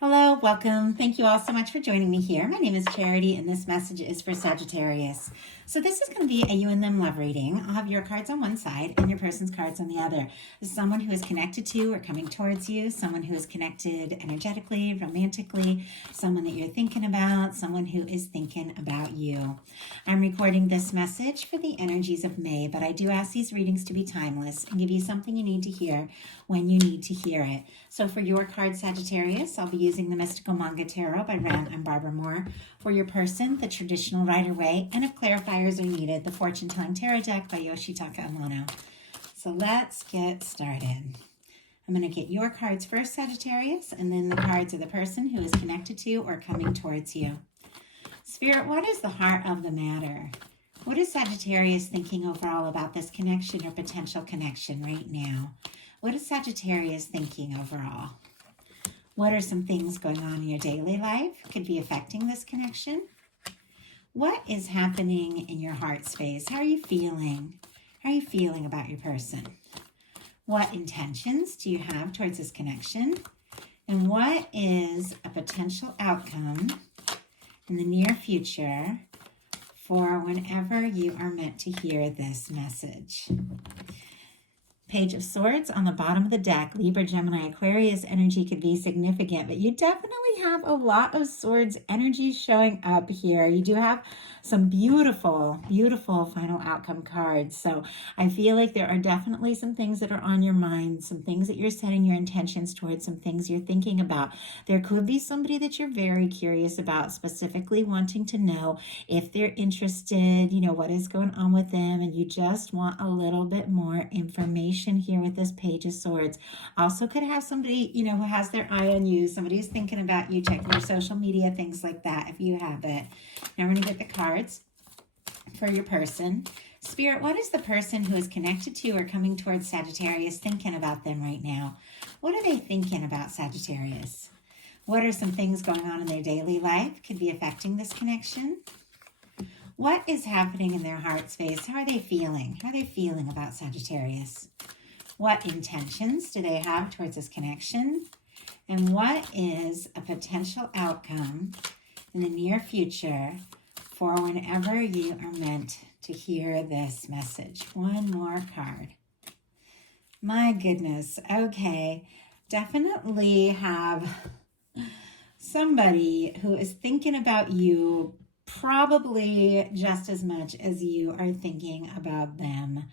Hello, welcome. Thank you all so much for joining me here. My name is Charity, and this message is for Sagittarius. So this is going to be a you and them love reading. I'll have your cards on one side and your person's cards on the other. This is someone who is connected to or coming towards you, someone who is connected energetically, romantically, someone that you're thinking about, someone who is thinking about you. I'm recording this message for the energies of May, but I do ask these readings to be timeless and give you something you need to hear when you need to hear it. So for your card, Sagittarius, I'll be using the Mystical Manga Tarot by Ren and Barbara Moore. For your person, the traditional Rider-Waite, and if clarifiers are needed, the Fortune Telling Tarot deck by Yoshitaka Amano. So let's get started. I'm going to get your cards first, Sagittarius, and then the cards of the person who is connected to or coming towards you. Spirit, what is the heart of the matter? What is Sagittarius thinking overall about this connection or potential connection right now? What is Sagittarius thinking overall? What are some things going on in your daily life could be affecting this connection? What is happening in your heart space? How are you feeling? How are you feeling about your person? What intentions do you have towards this connection? And what is a potential outcome in the near future for whenever you are meant to hear this message? Page of Swords on the bottom of the deck. Libra, Gemini, Aquarius energy could be significant, but you definitely have a lot of Swords energy showing up here. You do have some beautiful, beautiful final outcome cards. So I feel like there are definitely some things that are on your mind, some things that you're setting your intentions towards, some things you're thinking about. There could be somebody that you're very curious about, specifically wanting to know if they're interested, what is going on with them, and you just want a little bit more information here with this Page of Swords. Also could have somebody, who has their eye on you, somebody who's thinking about you, checking your social media, things like that, if you have it. Now we're going to get the cards for your person. Spirit, what is the person who is connected to or coming towards Sagittarius thinking about them right now? What are they thinking about Sagittarius? What are some things going on in their daily life could be affecting this connection? What is happening in their heart space? How are they feeling? How are they feeling about Sagittarius? What intentions do they have towards this connection? And what is a potential outcome in the near future for whenever you are meant to hear this message? One more card. My goodness. Okay. Definitely have somebody who is thinking about you probably just as much as you are thinking about them.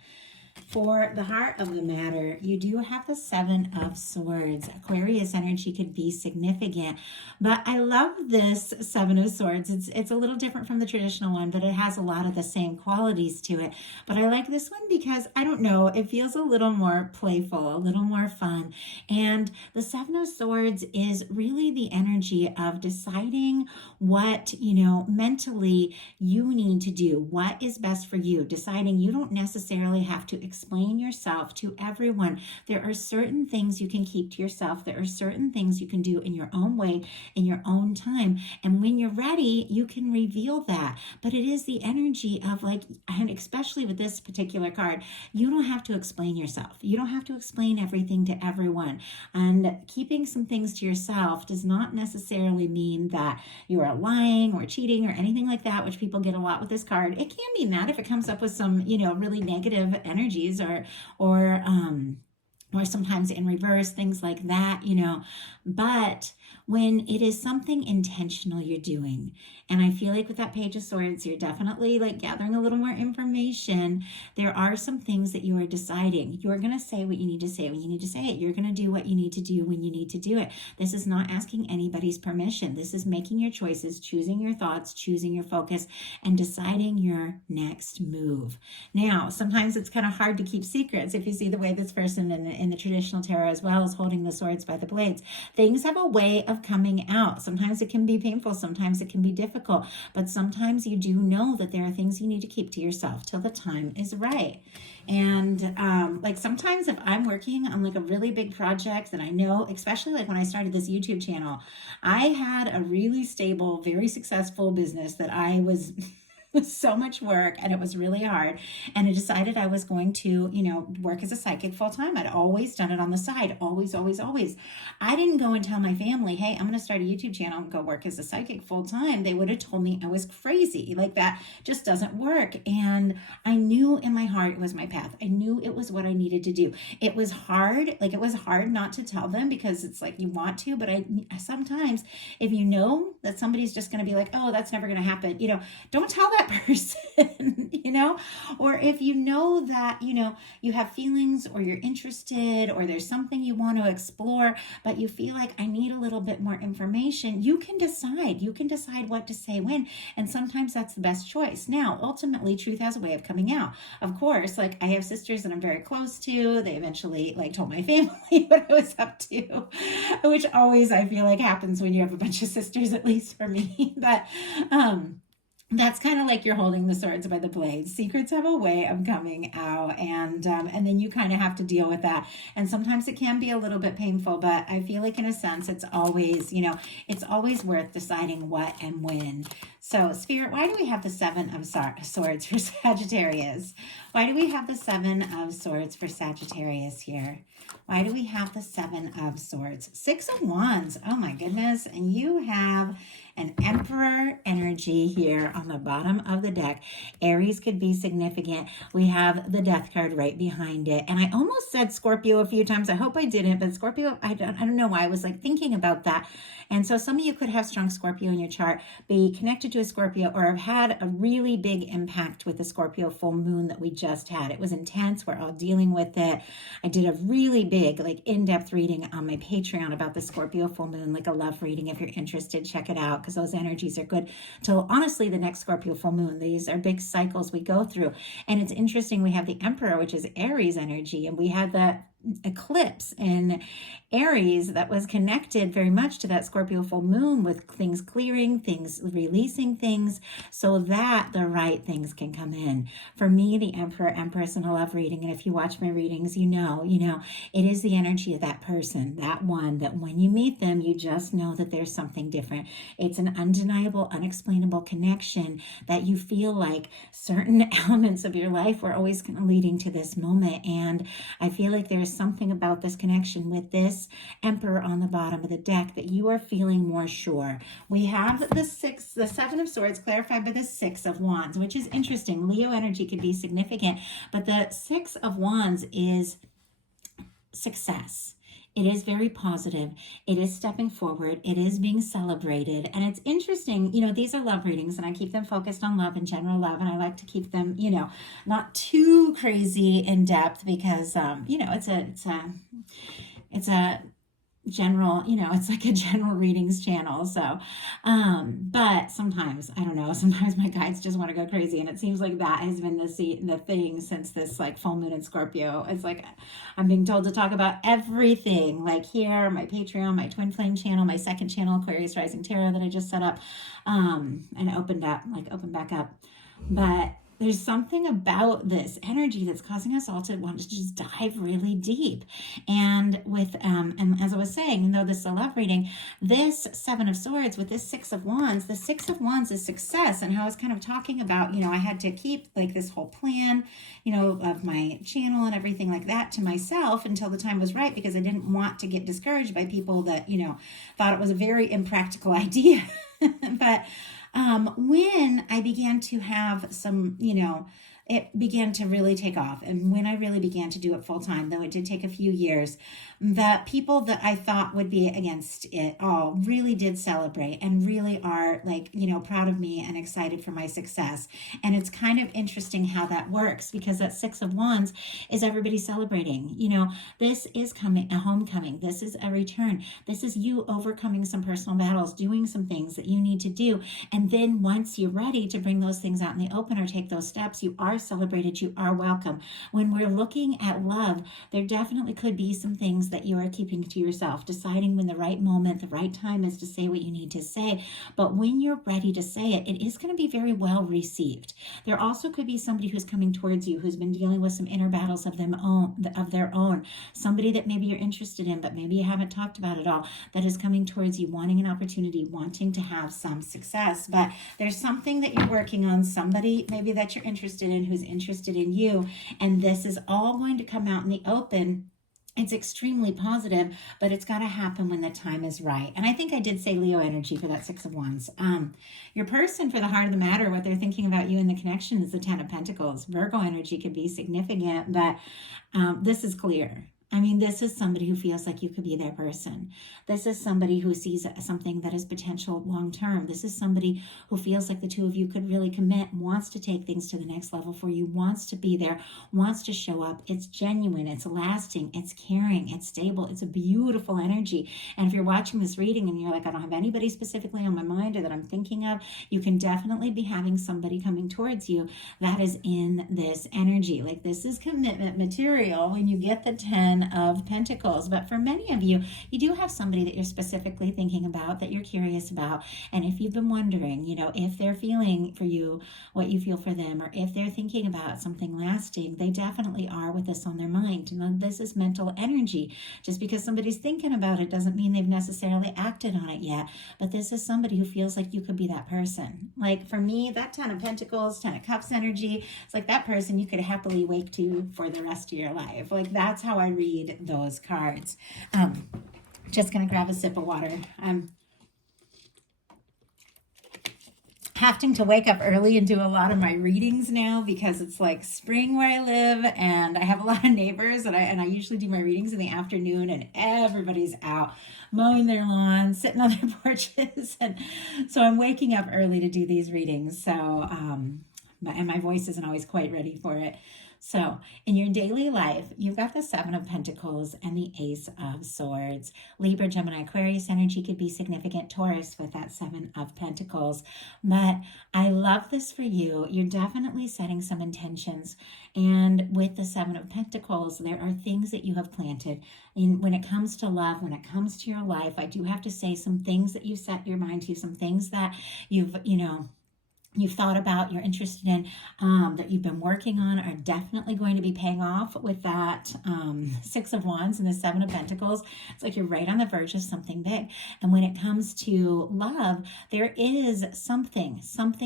For the heart of the matter, you do have the Seven of Swords. Aquarius energy could be significant, but I love this Seven of Swords. It's a little different from the traditional one, but it has a lot of the same qualities to it. But I like this one because, I don't know, it feels a little more playful, a little more fun. And the Seven of Swords is really the energy of deciding what, mentally you need to do, what is best for you, deciding you don't necessarily have to explain yourself to everyone. There are certain things you can keep to yourself. There are certain things you can do in your own way, in your own time. And when you're ready, you can reveal that. But it is the energy of and especially with this particular card, you don't have to explain yourself. You don't have to explain everything to everyone. And keeping some things to yourself does not necessarily mean that you are lying or cheating or anything like that, which people get a lot with this card. It can mean that if it comes up with some, really negative energies or sometimes in reverse, things like that, but when it is something intentional you're doing, and I feel like with that Page of Swords, you're definitely gathering a little more information. There are some things that you are deciding. You're going to say what you need to say when you need to say it. You're going to do what you need to do when you need to do it. This is not asking anybody's permission. This is making your choices, choosing your thoughts, choosing your focus, and deciding your next move. Now, sometimes it's kind of hard to keep secrets. If you see the way this person in the traditional tarot as well is holding the swords by the blades, things have a way of coming out. Sometimes it can be painful. Sometimes it can be difficult. But sometimes you do know that there are things you need to keep to yourself till the time is right. And sometimes if I'm working on a really big project that I know, especially when I started this YouTube channel, I had a really stable, very successful business that I was was so much work and it was really hard. And I decided I was going to, work as a psychic full time. I'd always done it on the side, always, always, always. I didn't go and tell my family, hey, I'm going to start a YouTube channel and go work as a psychic full time. They would have told me I was crazy. Like, that just doesn't work. And I knew in my heart it was my path. I knew it was what I needed to do. It was hard. Like, it was hard not to tell them because it's like you want to, but I sometimes, if you know that somebody's just going to be like, oh, that's never going to happen, don't tell that person, or if you know that, you have feelings or you're interested or there's something you want to explore, but you feel like I need a little bit more information, you can decide what to say when. And sometimes that's the best choice. Now, ultimately, truth has a way of coming out. Of course, like, I have sisters that I'm very close to. They eventually told my family what I was up to, which always I feel like happens when you have a bunch of sisters, at least for me. But that's kind of like you're holding the swords by the blades. Secrets have a way of coming out, and then you kind of have to deal with that. And sometimes it can be a little bit painful, but I feel like in a sense, it's always, it's always worth deciding what and when. So, Spirit, why do we have the Seven of Swords for Sagittarius? Why do we have the Seven of Swords for Sagittarius here? Why do we have the Seven of Swords? Six of Wands. Oh my goodness. And you have an Emperor energy here on the bottom of the deck. Aries could be significant. We have the Death card right behind it. And I almost said Scorpio a few times. I hope I didn't, but Scorpio, I don't know why. I was thinking about that. And so some of you could have strong Scorpio in your chart, be connected to a Scorpio, or have had a really big impact with the Scorpio full moon that we just had. It was intense. We're all dealing with it. I did a really big, in-depth reading on my Patreon about the Scorpio full moon, like a love reading. If you're interested, check it out, because those energies are good till, honestly, the next Scorpio full moon. These are big cycles we go through. And it's interesting. We have the Emperor, which is Aries energy, and we had the eclipse in Aries that was connected very much to that Scorpio full moon, with things clearing, things releasing things, so that the right things can come in. For me, the Emperor, Empress, and a love reading, and if you watch my readings, you know, it is the energy of that person, that one, that when you meet them, you just know that there's something different. It's an undeniable, unexplainable connection that you feel like certain elements of your life were always kind of leading to this moment. And I feel like there's something about this connection with this Emperor on the bottom of the deck that you are feeling more sure. We have the Seven of Swords clarified by the Six of Wands, which is interesting. Leo energy could be significant, but the Six of Wands is success. It is very positive. It is stepping forward. It is being celebrated. And it's interesting, these are love readings, and I keep them focused on love and general love. And I like to keep them, not too crazy in depth, because, it's a general, it's like a general readings channel. So, but sometimes, I don't know, sometimes my guides just want to go crazy. And it seems like that has been the thing since this full moon in Scorpio. It's like, I'm being told to talk about everything, like here, my Patreon, my twin flame channel, my second channel, Aquarius Rising Tarot, that I just set up, and opened back up. But there's something about this energy that's causing us all to want to just dive really deep. And with, and as I was saying, though this is a love reading, this Seven of Swords with this Six of Wands, the Six of Wands is success. And how I was kind of talking about, I had to keep this whole plan, of my channel and everything like that to myself until the time was right, because I didn't want to get discouraged by people that, thought it was a very impractical idea. But when I began to have some, it began to really take off. And when I really began to do it full time, though it did take a few years, the people that I thought would be against it all really did celebrate and really are proud of me and excited for my success. And it's kind of interesting how that works, because that Six of Wands is everybody celebrating. This is a homecoming. This is a return. This is you overcoming some personal battles, doing some things that you need to do. And then once you're ready to bring those things out in the open or take those steps, you are are celebrated. You are welcome. When we're looking at love, there definitely could be some things that you are keeping to yourself, deciding when the right moment, the right time is to say what you need to say. But when you're ready to say it, it is going to be very well received. There also could be somebody who's coming towards you who's been dealing with some inner battles of their own. Somebody that maybe you're interested in, but maybe you haven't talked about it all, that is coming towards you, wanting an opportunity, wanting to have some success. But there's something that you're working on, somebody maybe that you're interested in who's interested in you, and this is all going to come out in the open. It's extremely positive, but it's got to happen when the time is right. And I think I did say Leo energy for that Six of Wands. Your person, for the heart of the matter, what they're thinking about you in the connection is the Ten of Pentacles. Virgo energy could be significant, but this is clear. I mean, this is somebody who feels like you could be their person. This is somebody who sees something that is potential long-term. This is somebody who feels like the two of you could really commit, wants to take things to the next level for you, wants to be there, wants to show up. It's genuine, it's lasting, it's caring, it's stable. It's a beautiful energy. And if you're watching this reading and you're like, I don't have anybody specifically on my mind or that I'm thinking of, you can definitely be having somebody coming towards you that is in this energy. Like, this is commitment material when you get the 10 of Pentacles. But for many of you, you do have somebody that you're specifically thinking about, that you're curious about. And if you've been wondering, if they're feeling for you what you feel for them, or if they're thinking about something lasting, they definitely are with this on their mind. This is mental energy. Just because somebody's thinking about it doesn't mean they've necessarily acted on it yet. But this is somebody who feels like you could be that person. Like, for me, that 10 of Pentacles, 10 of Cups energy, it's like that person you could happily wake to for the rest of your life. Like, that's how I read those cards. Just gonna grab a sip of water. I'm having to wake up early and do a lot of my readings now because it's like spring where I live, and I have a lot of neighbors, and I usually do my readings in the afternoon, and everybody's out mowing their lawns, sitting on their porches, and so I'm waking up early to do these readings. So and my voice isn't always quite ready for it. So in your daily life, you've got the 7 of Pentacles and the Ace of Swords. Libra, Gemini, Aquarius energy could be significant. Taurus with that 7 of Pentacles. But I love this for you. You're definitely setting some intentions. And with the 7 of Pentacles, there are things that you have planted. And when it comes to love, when it comes to your life, I do have to say some things that you set your mind to, some things that you've thought about, you're interested in, that you've been working on, are definitely going to be paying off with that 6 of Wands and the 7 of Pentacles. It's like you're right on the verge of something big. And when it comes to love, there is something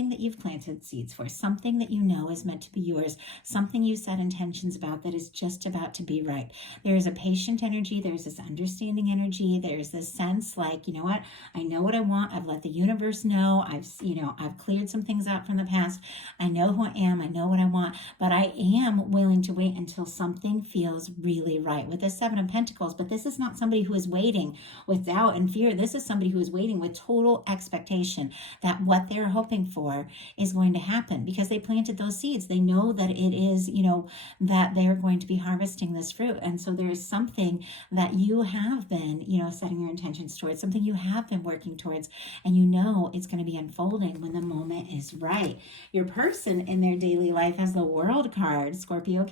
that you've planted seeds for, something that you know is meant to be yours, something you set intentions about that is just about to be right. There's a patient energy, there's this understanding energy, there's this sense like, you know what, I know what I want, I've let the universe know, I've cleared some things out from the past. I know who I am. I know what I want, but I am willing to wait until something feels really right with the 7 of Pentacles. But this is not somebody who is waiting with doubt and fear. This is somebody who is waiting with total expectation that what they're hoping for is going to happen because they planted those seeds. They know that it is, that they're going to be harvesting this fruit. And so there is something that you have been, setting your intentions towards, something you have been working towards, and it's going to be unfolding when the moment is right. Your person in their daily life has the World card. Scorpio,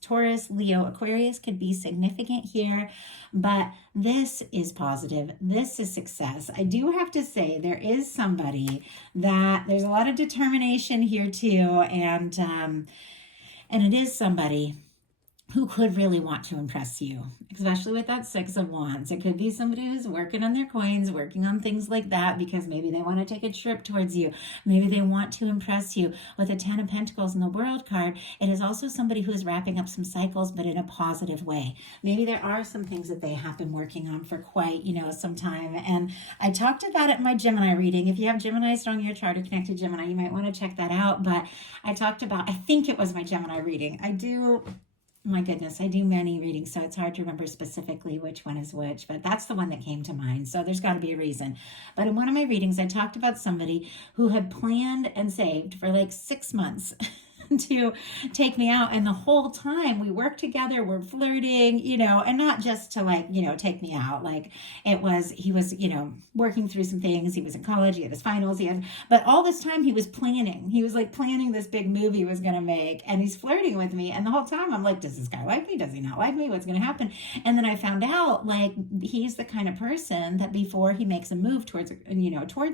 Taurus, Leo, Aquarius could be significant here, but this is positive. This is success. I do have to say there is somebody that there's a lot of determination here too, and it is somebody who could really want to impress you, especially with that 6 of Wands. It could be somebody who's working on their coins, working on things like that because maybe they want to take a trip towards you. Maybe they want to impress you. With a 10 of Pentacles and the World card, it is also somebody who is wrapping up some cycles, but in a positive way. Maybe there are some things that they have been working on for quite, some time. And I talked about it in my Gemini reading. If you have Gemini strong in your chart or connected Gemini, you might want to check that out. But I talked about, I think it was my Gemini reading. My goodness, I do many readings, so it's hard to remember specifically which one is which, but that's the one that came to mind, so there's got to be a reason. But in one of my readings, I talked about somebody who had planned and saved for like 6 months to take me out. And the whole time we worked together, we're flirting, and not just to like, take me out. Like he was, working through some things. He was in college, he had his finals, but all this time he was planning. He was like planning this big movie he was going to make, and he's flirting with me. And the whole time I'm like, does this guy like me? Does he not like me? What's going to happen? And then I found out like he's the kind of person that before he makes a move towards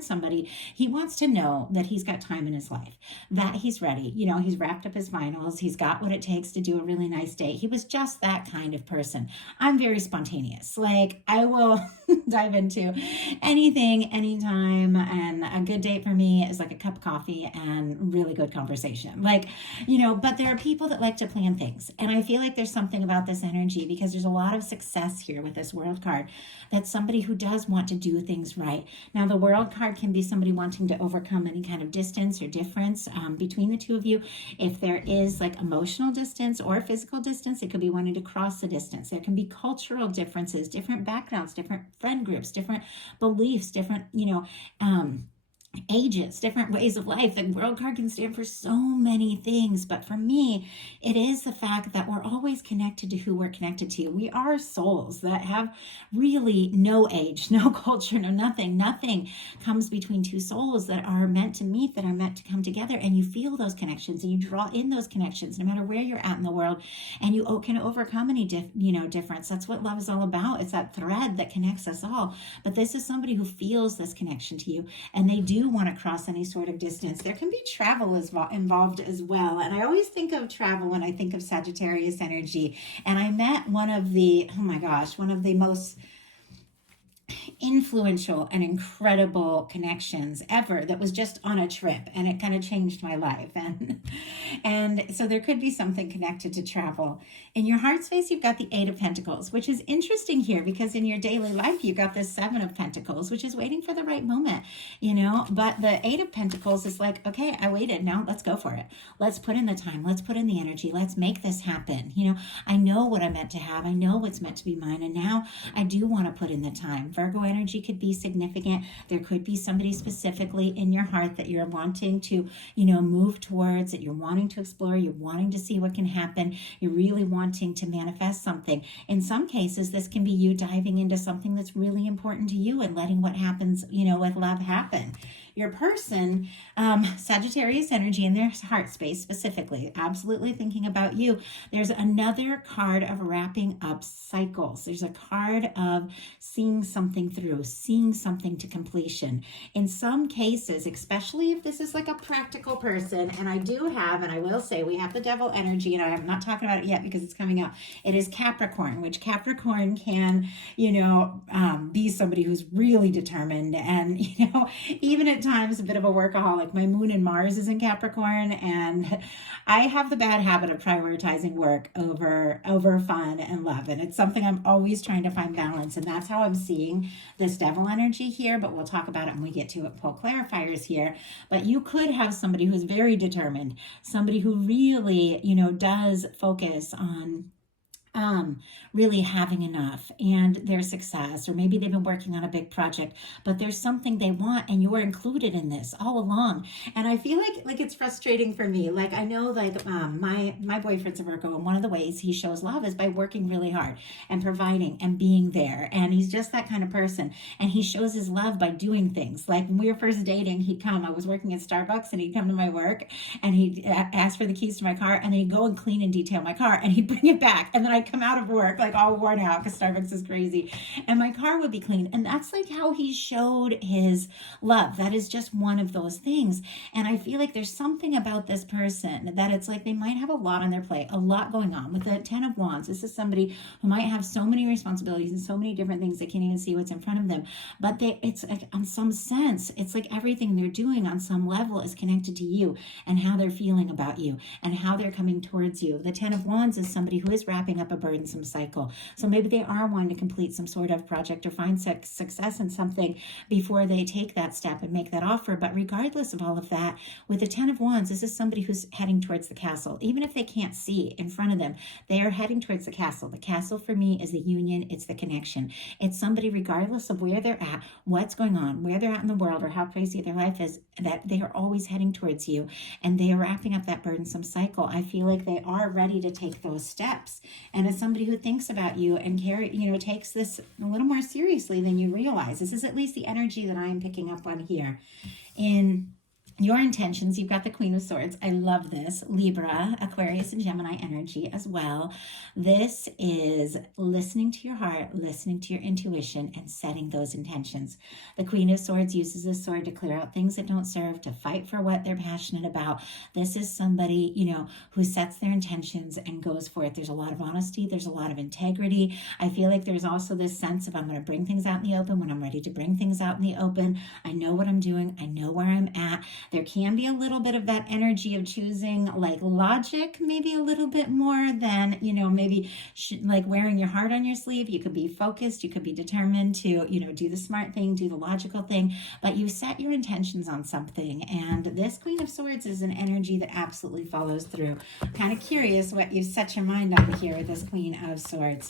somebody, he wants to know that he's got time in his life, that he's ready. He's wrapped up his finals. He's got what it takes to do a really nice date. He was just that kind of person. I'm very spontaneous. Like I will dive into anything, anytime. And a good date for me is like a cup of coffee and really good conversation. Like, but there are people that like to plan things. And I feel like there's something about this energy because there's a lot of success here with this World card. That's somebody who does want to do things right. Now, the World card can be somebody wanting to overcome any kind of distance or difference between the two of you. If there is like emotional distance or physical distance, it could be wanting to cross the distance. There can be cultural differences, different backgrounds, different friend groups, different beliefs, different, ages, different ways of life. The World card can stand for so many things, but for me, it is the fact that we're always connected to who we're connected to. We are souls that have really no age, no culture, no nothing. Nothing comes between two souls that are meant to meet, that are meant to come together, and you feel those connections and you draw in those connections no matter where you're at in the world, and you can overcome any difference. That's what love is all about. It's that thread that connects us all. But this is somebody who feels this connection to you, and they do want to cross any sort of distance. There can be travel involved as well. And I always think of travel when I think of Sagittarius energy. And I met one of the most influential and incredible connections ever that was just on a trip, and it kind of changed my life. And so there could be something connected to travel. In your heart space, you've got the 8 of Pentacles, which is interesting here because in your daily life, you've got the 7 of Pentacles, which is waiting for the right moment, but the 8 of Pentacles is like, okay, I waited. Now let's go for it. Let's put in the time. Let's put in the energy. Let's make this happen. I know what I'm meant to have. I know what's meant to be mine. And now I do want to put in the time. Virgo energy could be significant. There could be somebody specifically in your heart that you're wanting to, move towards, that you're wanting to explore, you're wanting to see what can happen, you're really wanting to manifest something. In some cases, this can be you diving into something that's really important to you and letting what happens, with love happen. Your person, Sagittarius energy in their heart space specifically, absolutely thinking about you. There's another card of wrapping up cycles. There's a card of seeing something through, seeing something to completion. In some cases, especially if this is like a practical person, and I will say we have the devil energy, and I'm not talking about it yet because it's coming out. It is Capricorn, which Capricorn can, be somebody who's really determined and, even at times a bit of a workaholic. My moon and Mars is in Capricorn, and I have the bad habit of prioritizing work over fun and love, and it's something I'm always trying to find balance, and that's how I'm seeing this devil energy here, but we'll talk about it when we get to it. Pull clarifiers here. But you could have somebody who's very determined, somebody who really does focus on really having enough and their success, or maybe they've been working on a big project, but there's something they want and you're included in this all along. And I feel like it's frustrating for me. Like I know my boyfriend's a Virgo, and one of the ways he shows love is by working really hard and providing and being there. And he's just that kind of person. And he shows his love by doing things. Like when we were first dating, I was working at Starbucks, and he'd come to my work and he'd ask for the keys to my car, and then he'd go and clean and detail my car, and he'd bring it back. And then I'd come out of work like all worn out because Starbucks is crazy, and my car would be clean. And that's like how he showed his love. That is just one of those things. And I feel like there's something about this person that it's like they might have a lot on their plate, a lot going on. With the 10 of Wands, this is somebody who might have so many responsibilities and so many different things they can't even see what's in front of them. But it's like, on some sense, it's like everything they're doing on some level is connected to you and how they're feeling about you and how they're coming towards you. The 10 of Wands is somebody who is wrapping up a burdensome cycle. So maybe they are wanting to complete some sort of project or find success in something before they take that step and make that offer. But regardless of all of that, with the 10 of Wands, this is somebody who's heading towards the castle. Even if they can't see in front of them, they are heading towards the castle. The castle for me is the union. It's the connection. It's somebody, regardless of where they're at, what's going on, where they're at in the world, or how crazy their life is, that they are always heading towards you, and they are wrapping up that burdensome cycle. I feel like they are ready to take those steps. And as somebody who thinks about you and takes this a little more seriously than you realize, this is at least the energy that I'm picking up on here. In your intentions, you've got the Queen of Swords. I love this. Libra, Aquarius, and Gemini energy as well. This is listening to your heart, listening to your intuition, and setting those intentions. The Queen of Swords uses this sword to clear out things that don't serve, to fight for what they're passionate about. This is somebody, who sets their intentions and goes for it. There's a lot of honesty. There's a lot of integrity. I feel like there's also this sense of, I'm going to bring things out in the open when I'm ready to bring things out in the open. I know what I'm doing. I know where I'm at. There can be a little bit of that energy of choosing like logic, maybe a little bit more than, maybe like wearing your heart on your sleeve. You could be focused. You could be determined to, do the smart thing, do the logical thing, but you set your intentions on something. And this Queen of Swords is an energy that absolutely follows through. I'm kind of curious what you set your mind on here with this Queen of Swords.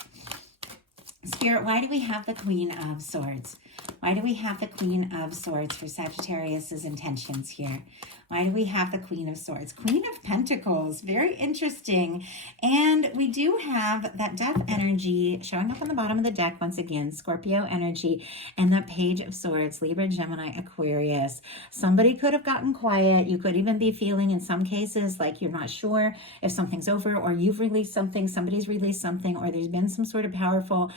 Spirit, why do we have the Queen of Swords? Why do we have the Queen of Swords for Sagittarius's intentions here? Why do we have the Queen of Swords? Queen of Pentacles, very interesting. And we do have that death energy showing up on the bottom of the deck once again, Scorpio energy, and that Page of Swords, Libra, Gemini, Aquarius. Somebody could have gotten quiet. You could even be feeling in some cases like you're not sure if something's over, or you've released something, somebody's released something, or there's been some sort of powerful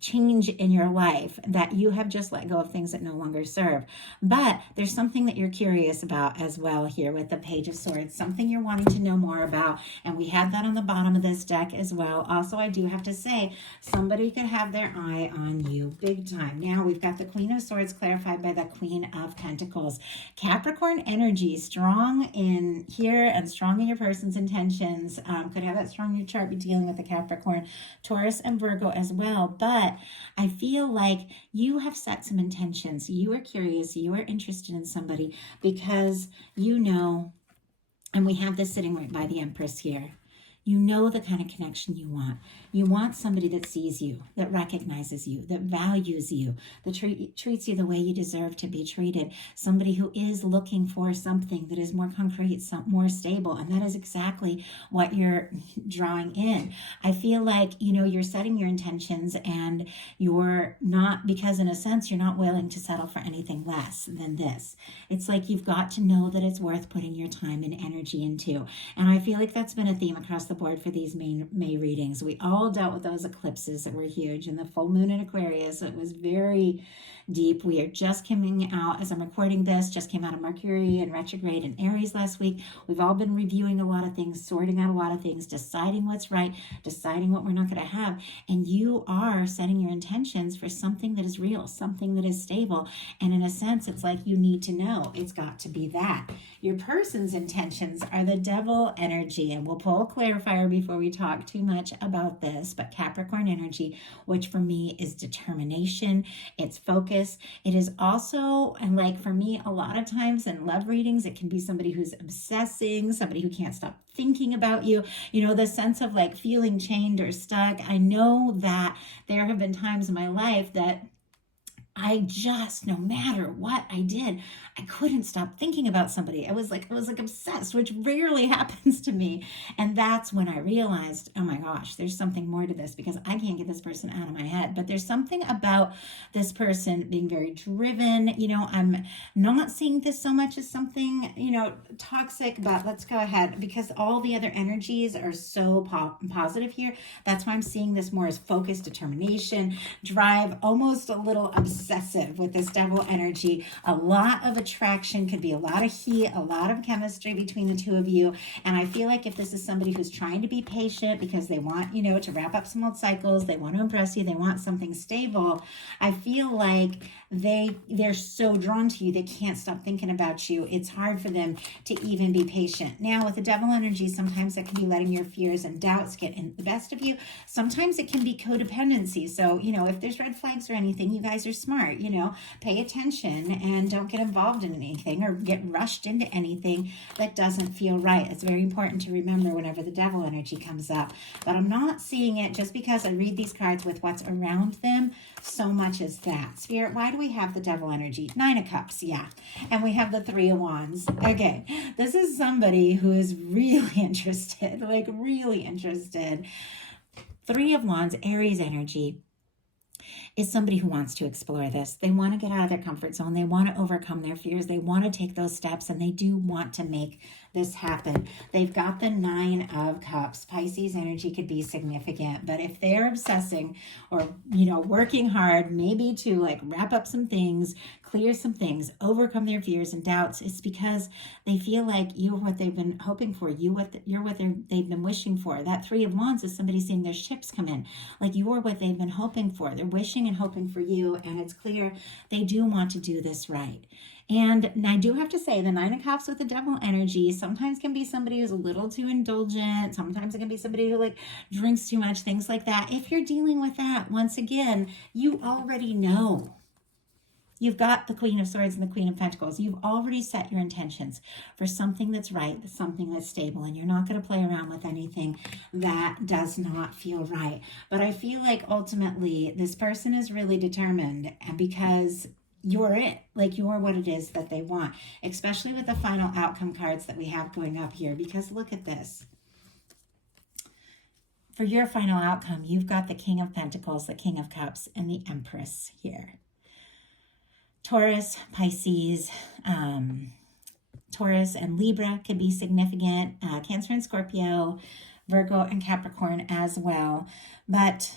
change in your life that you have just let go of things that no longer serve. But there's something that you're curious about as well here with the Page of Swords, something you're wanting to know more about. And we had that on the bottom of this deck as well. Also, I do have to say, somebody could have their eye on you big time. Now we've got the Queen of Swords clarified by the Queen of Pentacles. Capricorn energy, strong in here and strong in your person's intentions. Could have that strong in your chart, be dealing with the Capricorn, Taurus, and Virgo as well. But I feel like you have set some intentions. You are curious. You are interested in somebody because and we have this sitting right by the Empress here. You know the kind of connection you want. You want somebody that sees you, that recognizes you, that values you, that treats you the way you deserve to be treated. Somebody who is looking for something that is more concrete, more stable. And that is exactly what you're drawing in. I feel like, you're setting your intentions and you're not, because in a sense, you're not willing to settle for anything less than this. It's like you've got to know that it's worth putting your time and energy into. And I feel like that's been a theme across the board for these May readings. We all dealt with those eclipses that were huge, and the full moon in Aquarius, it was very deep. We are just coming out, as I'm recording this, just came out of Mercury and retrograde in Aries last week. We've all been reviewing a lot of things, sorting out a lot of things, deciding what's right, deciding what we're not going to have. And you are setting your intentions for something that is real, something that is stable. And in a sense, it's like you need to know it's got to be that. Your person's intentions are the Devil energy, and we'll pull a clarifier before we talk too much about this, but Capricorn energy, which for me is determination, it's focus. It is also, and like for me, a lot of times in love readings, it can be somebody who's obsessing, somebody who can't stop thinking about you, the sense of like feeling chained or stuck. I know that there have been times in my life that I just, no matter what I did, I couldn't stop thinking about somebody. I was like obsessed, which rarely happens to me. And that's when I realized, oh my gosh, there's something more to this, because I can't get this person out of my head. But there's something about this person being very driven. I'm not seeing this so much as something, toxic, but let's go ahead, because all the other energies are so positive here. That's why I'm seeing this more as focus, determination, drive, almost a little obsession obsessive with this devil energy. A lot of attraction, could be a lot of heat, a lot of chemistry between the two of you. And I feel like if this is somebody who's trying to be patient because they want, to wrap up some old cycles, they want to impress you, they want something stable, I feel like they're so drawn to you, they can't stop thinking about you. It's hard for them to even be patient. Now, with the devil energy, sometimes it can be letting your fears and doubts get in the best of you. Sometimes it can be codependency. So, if there's red flags or anything, you guys are smart, pay attention and don't get involved in anything or get rushed into anything that doesn't feel right. It's very important to remember whenever the devil energy comes up. But I'm not seeing it just because I read these cards with what's around them so much as that. Spirit, why do we have the devil energy? 9 of Cups, yeah. And we have the 3 of Wands. Okay, this is somebody who is really interested, like really interested. 3 of Wands, Aries energy, is somebody who wants to explore this. They want to get out of their comfort zone. They want to overcome their fears. They want to take those steps, and they do want to make this happen. They've got the 9 of Cups. Pisces energy could be significant, but if they're obsessing or, working hard, maybe to like wrap up some things, clear some things, overcome their fears and doubts, it's because they feel like you're what they've been hoping for. You're what they've been wishing for. That 3 of Wands is somebody seeing their ships come in. Like you're what they've been hoping for. They're wishing and hoping for you, and it's clear they do want to do this right. And I do have to say, the 9 of Cups with the devil energy sometimes can be somebody who's a little too indulgent. Sometimes it can be somebody who drinks too much, things like that. If you're dealing with that, once again, you already know. You've got the Queen of Swords and the Queen of Pentacles. You've already set your intentions for something that's right, something that's stable, and you're not going to play around with anything that does not feel right. But I feel like ultimately this person is really determined, and because you're it, you're what it is that they want, especially with the final outcome cards that we have going up here, because look at this. For your final outcome, you've got the King of Pentacles, the King of Cups, and the Empress here. Taurus, Pisces, Taurus and Libra could be significant. Cancer and Scorpio, Virgo and Capricorn as well. But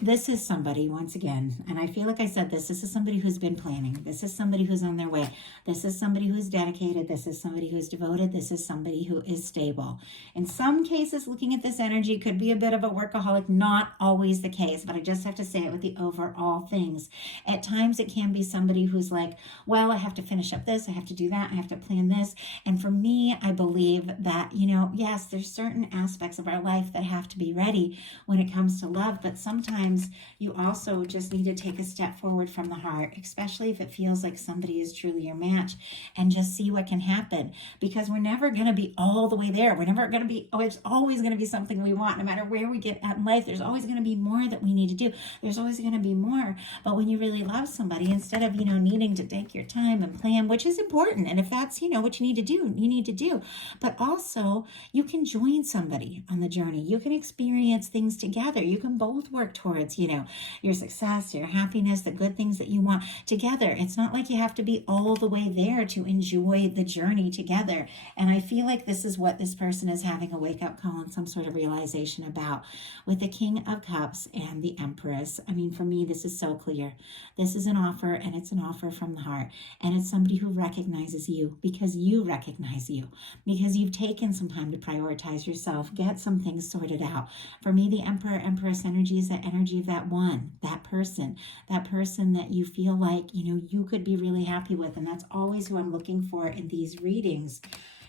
this is somebody, once again, and I feel like I said this is somebody who's been planning. This is somebody who's on their way. This is somebody who's dedicated. This is somebody who's devoted. This is somebody who is stable. In some cases, looking at this energy could be a bit of a workaholic. Not always the case, but I just have to say it with the overall things. At times, it can be somebody who's like, well, I have to finish up this. I have to do that. I have to plan this. And for me, I believe that, yes, there's certain aspects of our life that have to be ready when it comes to love, but sometimes you also just need to take a step forward from the heart, especially if it feels like somebody is truly your match, and just see what can happen, because we're never going to be all the way there. We're never going to be, it's always going to be something we want. No matter where we get at in life, there's always going to be more that we need to do. There's always going to be more. But when you really love somebody, instead of, needing to take your time and plan, which is important, and if that's, what you need to do, you need to do. But also, you can join somebody on the journey. You can experience things together. You can both work towards your success, your happiness, the good things that you want together. It's not like you have to be all the way there to enjoy the journey together. And I feel like this is what this person is having a wake-up call and some sort of realization about with the King of Cups and the Empress. I mean, for me, this is so clear. This is an offer, and it's an offer from the heart. And it's somebody who recognizes you because you recognize you, because you've taken some time to prioritize yourself, get some things sorted out. For me, the Emperor, Empress energy is that energy of that one, that person that you feel like, you could be really happy with. And that's always who I'm looking for in these readings.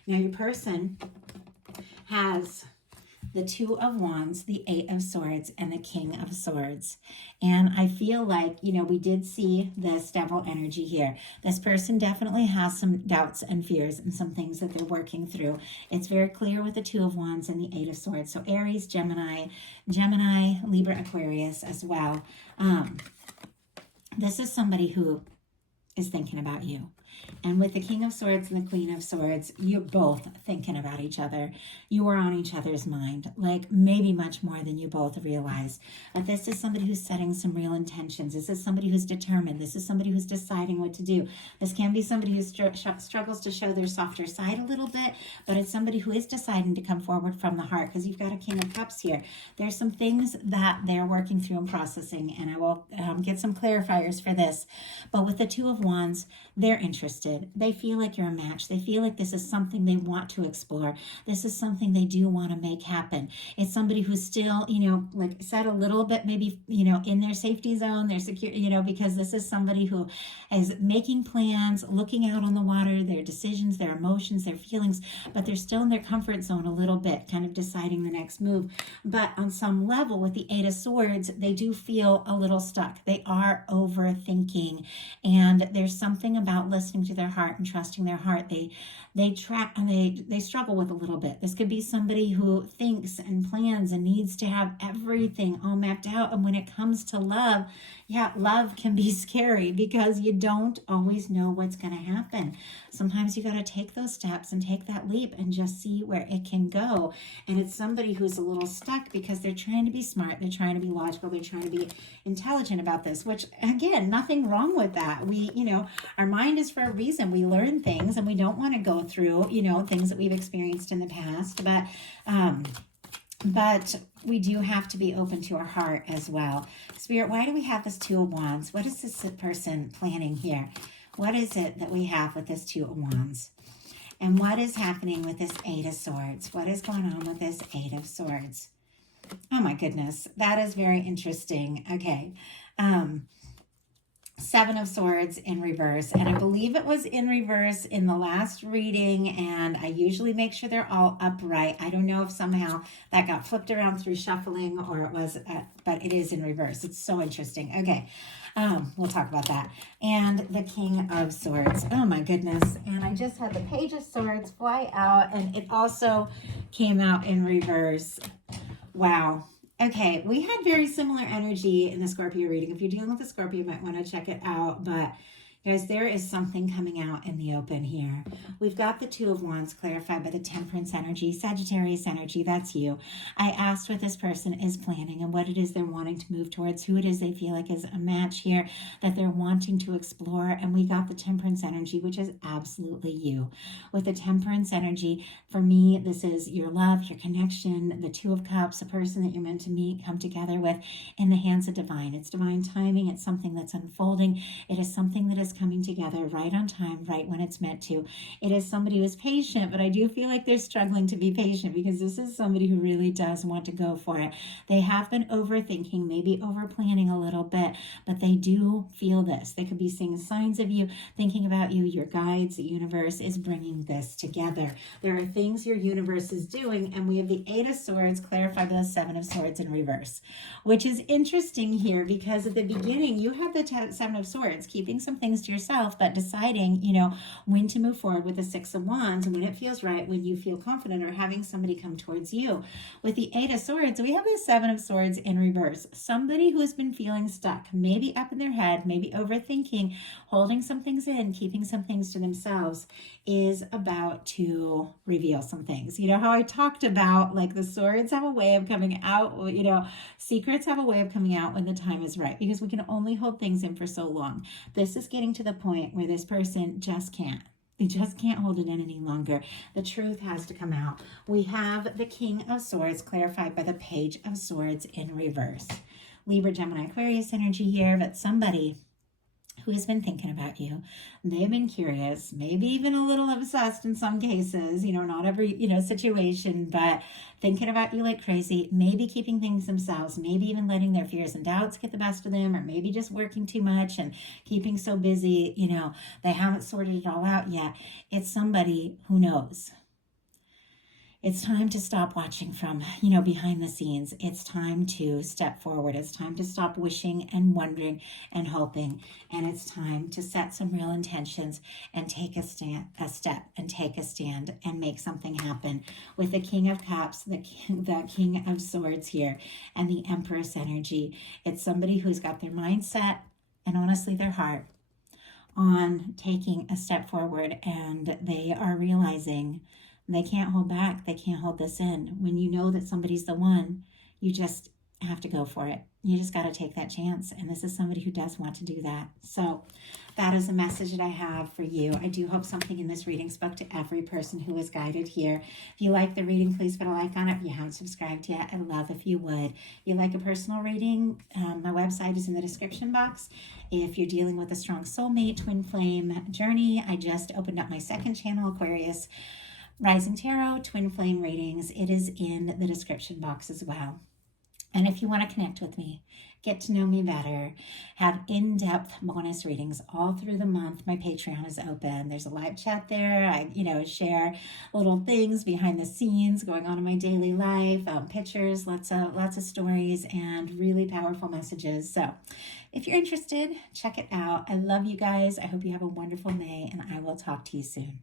Now, your person has the 2 of Wands, the 8 of Swords, and the King of Swords. And I feel like, we did see this devil energy here. This person definitely has some doubts and fears and some things that they're working through. It's very clear with the 2 of Wands and the 8 of Swords. So Aries, Gemini, Libra, Aquarius as well. This is somebody who is thinking about you. And with the King of Swords and the Queen of Swords, you're both thinking about each other. You are on each other's mind, like maybe much more than you both realize. But this is somebody who's setting some real intentions. This is somebody who's determined. This is somebody who's deciding what to do. This can be somebody who struggles to show their softer side a little bit, but it's somebody who is deciding to come forward from the heart, because you've got a King of Cups here. There's some things that they're working through and processing, and I will get some clarifiers for this. But with the Two of Wands, they're interested. They feel like you're a match. They feel like this is something they want to explore. This is something they do want to make happen. It's somebody who's still, like I said, a little bit maybe, in their safety zone, their secure, because this is somebody who is making plans, looking out on the water, their decisions, their emotions, their feelings, but they're still in their comfort zone a little bit, kind of deciding the next move. But on some level, with the Eight of Swords, they do feel a little stuck. They are overthinking, and there's something about listening to their heart and trusting their heart. They struggle with a little bit. This could be somebody who thinks and plans and needs to have everything all mapped out. And when it comes to love, love can be scary because you don't always know what's going to happen. Sometimes you got to take those steps and take that leap and just see where it can go. And it's somebody who's a little stuck because they're trying to be smart. They're trying to be logical. They're trying to be intelligent about this, which again, nothing wrong with that. Our mind is for a reason. We learn things and we don't want to go through, things that we've experienced in the past, but we do have to be open to our heart as well. Spirit, why do we have this Two of Wands? What is this person planning here? What is it that we have with this Two of Wands? And what is happening with this Eight of Swords? What is going on with this Eight of Swords? Oh my goodness, that is very interesting. Okay. Seven of Swords in reverse, and I believe it was in reverse in the last reading, and I usually make sure they're all upright. I don't know if somehow that got flipped around through shuffling or it was, but it is in reverse. It's so interesting. Okay, we'll talk about that. And the King of Swords. Oh my goodness. And I just had the Page of Swords fly out, and it also came out in reverse. Wow. Okay, we had very similar energy in the Scorpio reading. If you're dealing with a Scorpio, you might want to check it out. But guys, there is something coming out in the open here. We've got the Two of Wands clarified by the Temperance energy, Sagittarius energy, that's you. I asked what this person is planning and what it is they're wanting to move towards, who it is they feel like is a match here that they're wanting to explore. And we got the Temperance energy, which is absolutely you. With the Temperance energy, for me, this is your love, your connection, the Two of Cups, a person that you're meant to meet, come together with in the hands of divine. It's divine timing. It's something that's unfolding. It is something that is coming together right on time, right when it's meant to. It is somebody who is patient, but I do feel like they're struggling to be patient because this is somebody who really does want to go for it. They have been overthinking, maybe over planning a little bit, but they do feel this. They could be seeing signs of you, thinking about you, your guides, the universe is bringing this together. There are things your universe is doing, and we have the Eight of Swords clarified by the Seven of Swords in reverse, which is interesting here because at the beginning you have the Seven of Swords, keeping some things to yourself, but deciding, when to move forward with the Six of Wands, when it feels right, when you feel confident, or having somebody come towards you. With the Eight of Swords, we have the Seven of Swords in reverse. Somebody who has been feeling stuck, maybe up in their head, maybe overthinking, holding some things in, keeping some things to themselves, is about to reveal some things. You know how I talked about, like, the swords have a way of coming out, secrets have a way of coming out when the time is right, because we can only hold things in for so long. This is getting to the point where this person just can't. They just can't hold it in any longer. The truth has to come out. We have the King of Swords clarified by the Page of Swords in reverse. Libra, Gemini, Aquarius energy here, but somebody who has been thinking about you. They've been curious, maybe even a little obsessed in some cases, not every, situation, but thinking about you like crazy, maybe keeping things themselves, maybe even letting their fears and doubts get the best of them, or maybe just working too much and keeping so busy, they haven't sorted it all out yet. It's somebody who knows. It's time to stop watching from, behind the scenes. It's time to step forward. It's time to stop wishing and wondering and hoping. And it's time to set some real intentions and take a step and take a stand and make something happen. With the King of Cups, the King of Swords here, and the Empress energy, it's somebody who's got their mindset and honestly their heart on taking a step forward, and they are realizing they can't hold back. They can't hold this in. When you know that somebody's the one, you just have to go for it. You just got to take that chance. And this is somebody who does want to do that. So that is a message that I have for you. I do hope something in this reading spoke to every person who was guided here. If you like the reading, please put a like on it. If you haven't subscribed yet, I'd love if you would. If you like a personal reading, my website is in the description box. If you're dealing with a strong soulmate, twin flame journey, I just opened up my second channel, Aquarius Rising Tarot, Twin Flame Readings. It is in the description box as well. And if you want to connect with me, get to know me better, have in-depth bonus readings all through the month, my Patreon is open. There's a live chat there. I, share little things behind the scenes going on in my daily life, pictures, lots of stories, and really powerful messages. So if you're interested, check it out. I love you guys. I hope you have a wonderful May, and I will talk to you soon.